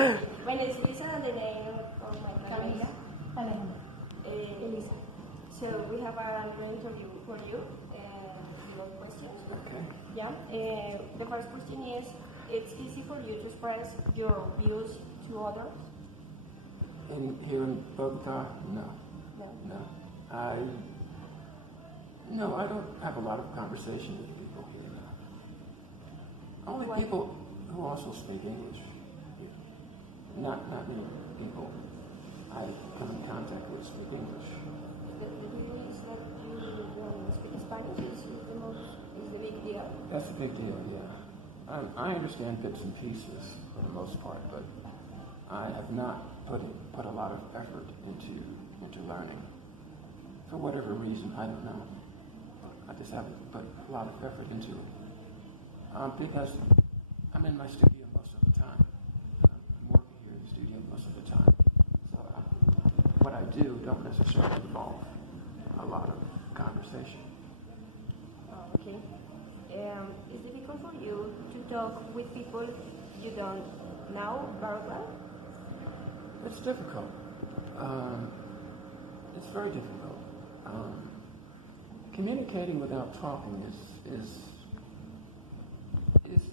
My name is Lisa, and the name of my colleague. Elisa. So we have an interview for you and your questions. Okay. Yeah. The first question is: it's easy for you to express your views to others? Here in Bogota, no. No. No, I don't have a lot of conversation with people here. No. Only people who also speak English here. Not many people I come in contact with speak English. The deal is that you speak Spanish is the big deal. That's a big deal, yeah. I understand bits and pieces for the most part, but I have not put a lot of effort into learning. For whatever reason, I don't know. I just haven't put a lot of effort into it. Because I'm in my studio most of the time. I'm working here in the studio most of the time. So what I do don't necessarily involve a lot of conversation. Oh, okay. Is it difficult for you to talk with people you don't know very well? It's difficult. It's very difficult. Communicating without talking is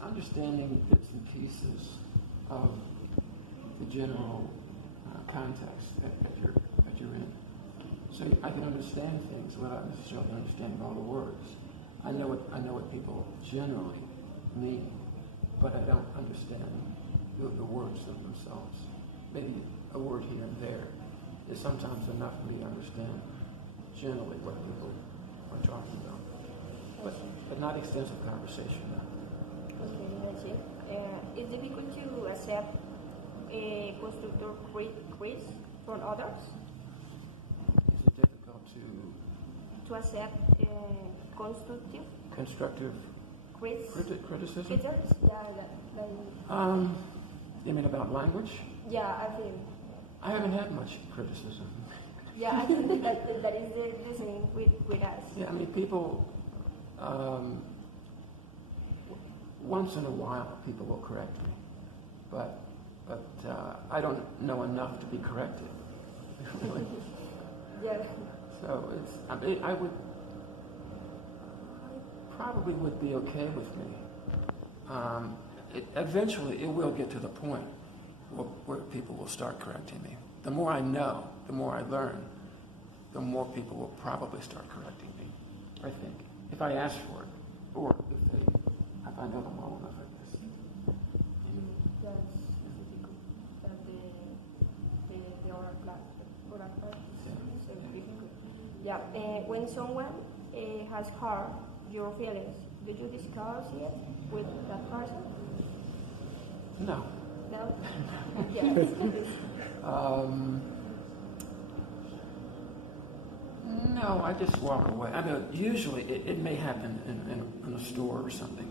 understanding bits and pieces of the general context that you're in. So I can understand things without necessarily understanding all the words. I know what people generally mean, but I don't understand the words themselves. Maybe a word here and there is sometimes enough for me to understand generally what people are talking about, but not extensive conversation. No. Okay, I see. It's difficult to accept a constructor quiz from others? Is it difficult to accept constructive criticism? Yeah, You mean about language? Yeah, I think. I haven't had much criticism. Yeah, I think that is the same with us. Yeah, I mean, people, once in a while, people will correct me, but I don't know enough to be corrected, really. Yeah. So I would probably would be okay with me. Eventually, it will get to the point where people will start correcting me. The more I know, the more I learn, the more people will probably start correcting me. I think, if I ask for it, or if I know them well enough, I guess. That's difficult. That the other class, so difficult. Yeah. When someone has hurt your feelings, do you discuss it with that person? No. No? Yes. No, I just walk away. I mean, usually it may happen in a store or something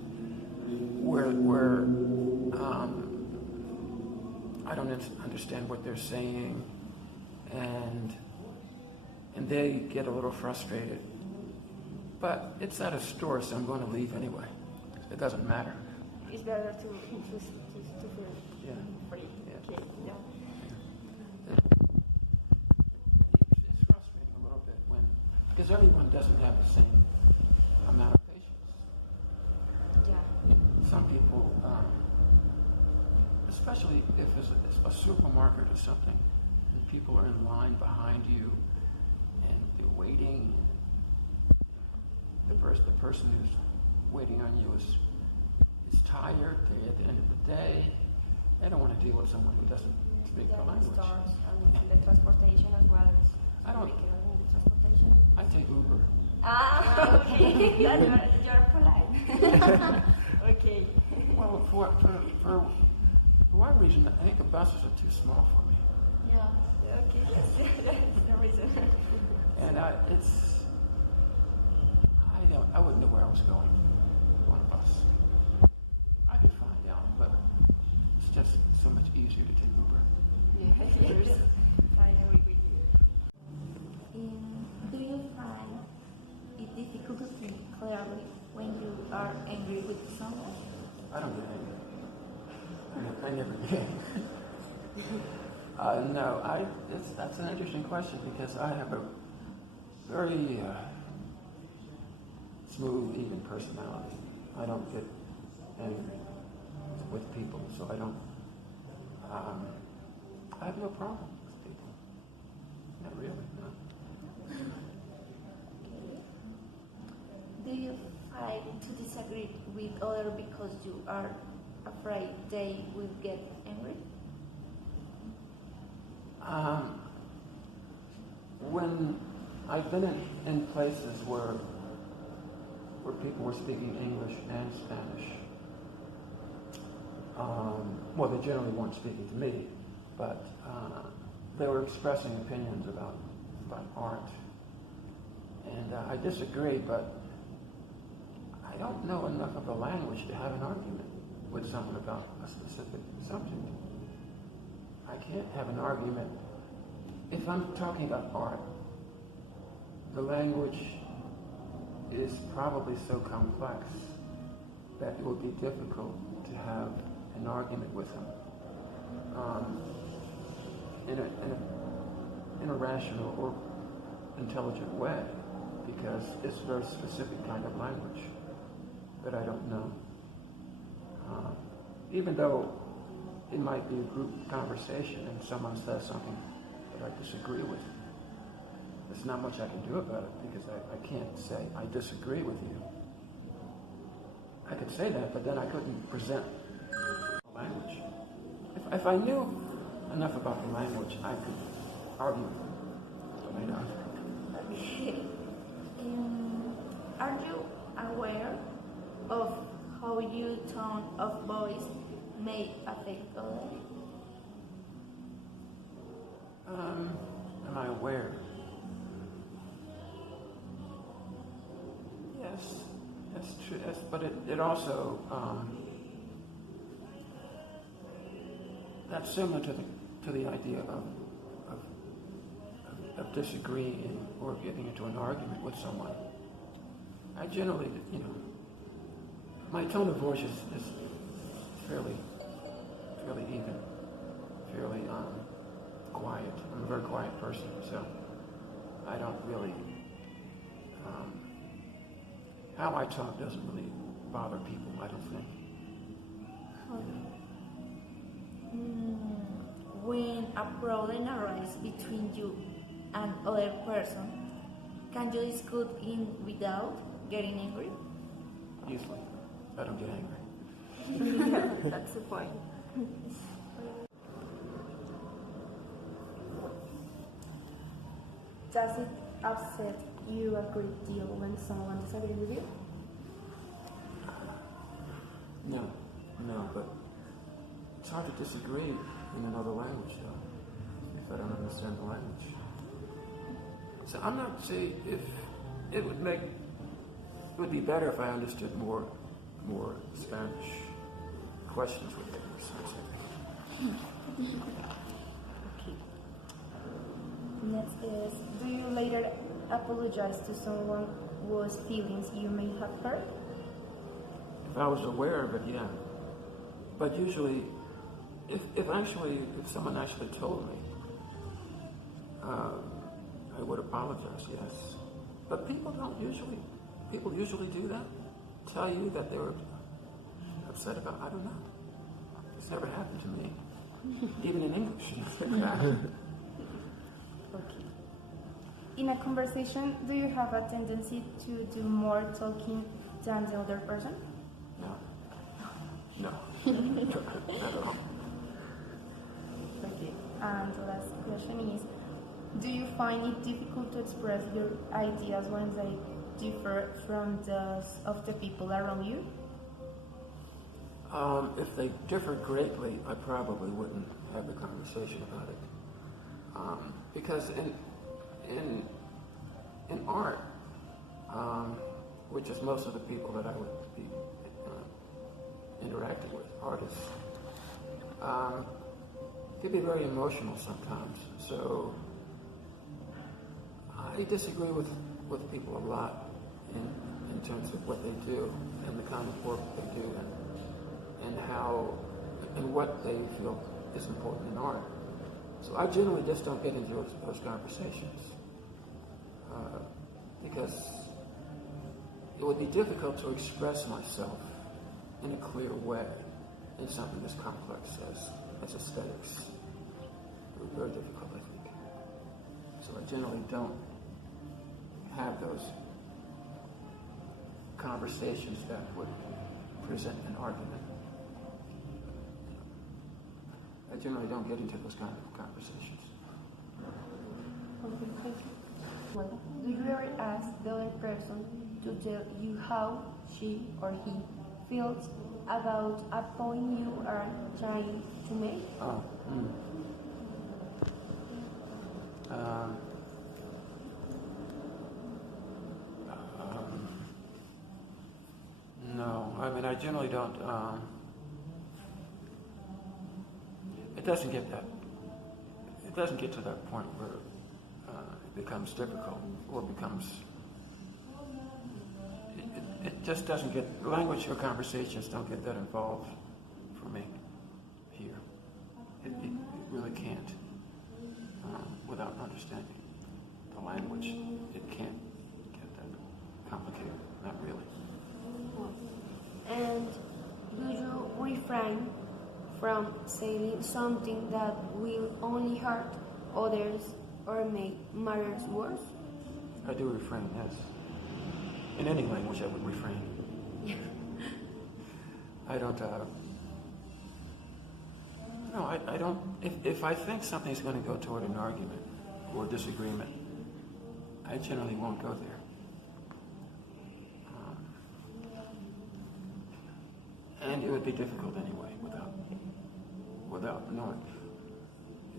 where I don't understand what they're saying, and they get a little frustrated. But it's at a store, so I'm going to leave anyway. It doesn't matter. It's better to feel free. Yeah. Okay. Yeah. It's frustrating a little bit because everyone doesn't have the same amount of patience. Yeah. Some people, especially if it's a supermarket or something, and people are in line behind you and you're waiting. The person who's waiting on you is tired. They're at the end of the day. They don't want to deal with someone who doesn't speak the language. Stores and the transportation as well. I don't. The transportation. I take Uber. Okay. You're polite. Okay. Well, for one reason, I think the buses are too small for me. Yeah. Okay. Yes. That's the reason. And I wouldn't know where I was going on a bus. I could find out, but it's just so much easier to take Uber. Yes. I agree with you. Do you find it difficult to think clearly when you are angry with someone? I don't get angry. I never get angry. No, that's an interesting question because I have a very smooth, even personality. I don't get angry with people, so I don't. I have no problem with people. Not really, no. Do you fight to disagree with others because you are afraid they will get angry? When I've been in places where people were speaking English and Spanish, well, they generally weren't speaking to me, but they were expressing opinions about art. And I disagree, but I don't know enough of the language to have an argument with someone about a specific subject. I can't have an argument. If I'm talking about art, the language is probably so complex that it would be difficult to have an argument with them in a rational or intelligent way, because it's a very specific kind of language that I don't know. Even though it might be a group conversation and someone says something that I disagree with, there's not much I can do about it because I can't say I disagree with you. I could say that, but then I couldn't present the language. If I knew enough about the language, I could argue with it. I don't. Are you aware of how your tone of voice may affect others? Am I aware? Yes, that's true. But it also that's similar to the idea of disagreeing or getting into an argument with someone. I generally, my tone of voice is fairly even, fairly quiet. I'm a very quiet person, so I don't really. How I talk doesn't really bother people, I don't think. When a problem arises between you and other person, can you discuss it without getting angry? Usually, I don't get angry. That's the point. Does it upset you a great deal when someone disagrees with you? No, but it's hard to disagree in another language, though, if I don't understand the language. So I'm not saying if it would be better if I understood more Spanish. Questions would be more specific. Next is, do you later apologize to someone whose feelings you may have hurt? If I was aware of it, yeah. But usually, if someone actually told me, I would apologize, yes. But people usually do that. Tell you that they were upset about, I don't know. It's never happened to me. Even in English, it's never happened. In a conversation, do you have a tendency to do more talking than the other person? No, not at all. Okay. And the last question is, do you find it difficult to express your ideas when they differ from those of the people around you? If they differ greatly, I probably wouldn't have the conversation about it. Because in art, which is most of the people that I would be interacting with, artists, it can be very emotional sometimes. So I disagree with people a lot in terms of what they do and the kind of work they do and what they feel is important in art. So I generally just don't get into those conversations because it would be difficult to express myself in a clear way in something as complex as aesthetics. It would be very difficult, I think. So I generally don't have those conversations that would present an argument. I generally don't get into those kind of conversations. Okay, thank you. Do you ever ask the other person to tell you how she or he feels about a point you are trying to make? Oh. No, I mean, I generally don't. It doesn't get to that point where it becomes difficult or becomes. It just doesn't get language or conversations don't get that involved for me here. It really can't without understanding the language. It can't get that complicated. Not really. And do you refrain from saying something that will only hurt others or make matters worse? I do refrain, yes. In any language, I would refrain. I don't. No, I don't. If I think something's going to go toward an argument or disagreement, I generally won't go there. And it would be difficult anyway without knowing.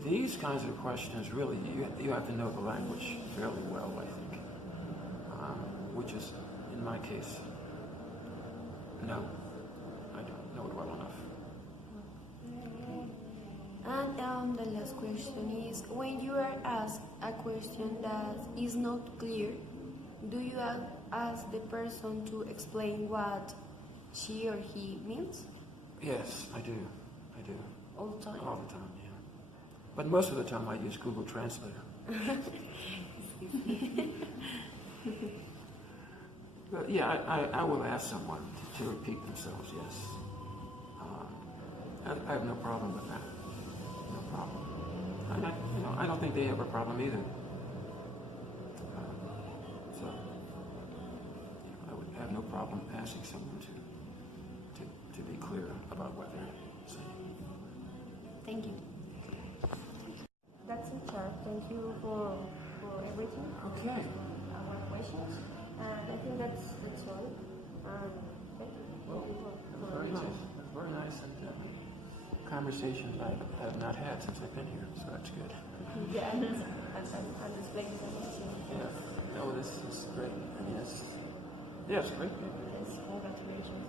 These kinds of questions, really, you have to know the language fairly well, I think, which is, in my case, no, I don't know it well enough. And the last question is, when you are asked a question that is not clear, do you ask the person to explain what she or he means? Yes, I do. All the time? All the time, yeah. But most of the time I use Google Translator. But yeah, I will ask someone to repeat themselves, yes. I have no problem with that. No problem. I don't think they have a problem either. So I would have no problem asking someone to be clear about what they're saying. Thank you. That's it, Char. Thank you for everything. Okay. Our questions. And I think that's all. Thank you. Very nice. Very nice. Conversation I have not had since I've been here, so that's good. Yeah, and this place is amazing. Yeah. No, this is great. Yes. Yes, great. Yes, congratulations.